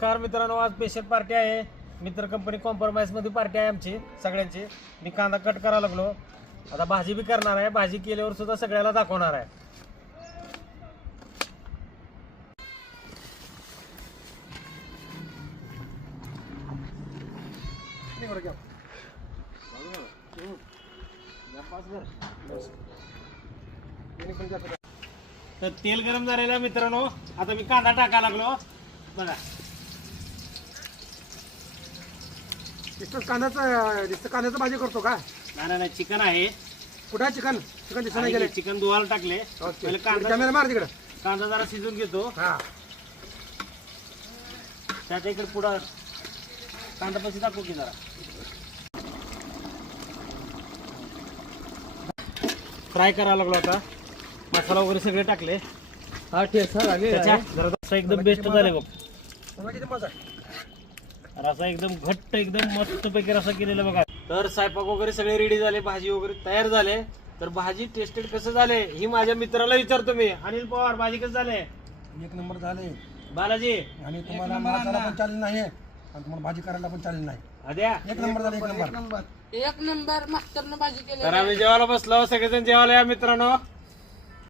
Car मित्रांनो, आज special party आहे. मित्र कंपनी कॉम्प्रोमाइज मध्ये पार्टी आहे आमची सगळ्यांची. मी कांदा कट करायला लागलो. आता भाजी बी करणार आहे. भाजी केल्यावर सुद्धा सगळ्याला दाखवणार आहे. तर तेल गरम झालेलं आहे मित्रांनो. आता मी कांदा टाकायला लागलो. बघा, कांद्याचं भाजी करतो का? नाही, चिकन आहे. कुठं चिकन? चिकन दिसत नाही गेले. चिकन धुवायला टाकले. पहिले कॅमेरा मार तिकडे. कांदा जरा शिजून घेतो. हा, त्याच्या इकडे पुढं कांदा पशी दाखवू की जरा. फ्राय करायला लागलो. आता मसाला वगैरे सगळे टाकले. हा टेस्ट झाले. जरा रस्सा एकदम बेस्ट झाले बघ. मजा. रसा एकदम घट्ट, एकदम मस्त पैकी रसा केलेला बघा. तर स्वयंपाक वगैरे सगळे रेडी झाले. भाजी वगैरे तयार झाले. तर भाजी टेस्टेड कसं झाले ही माझ्या मित्राला विचारतो मी. अनिल पवार, भाजी कसं झाले? एक नंबर झाले बालाजी. आणि तुम्हाला मसाला पण चालेल नाही आणि तुम्हाला भाजी करायला पण चालेल नाही. अद्या एक नंबर झाले. एक नंबर एक नंबर मास्तरनं भाजी केली. तर आम्ही जेवायला बसलो. सगळेजण जेवायला या मित्रांनो.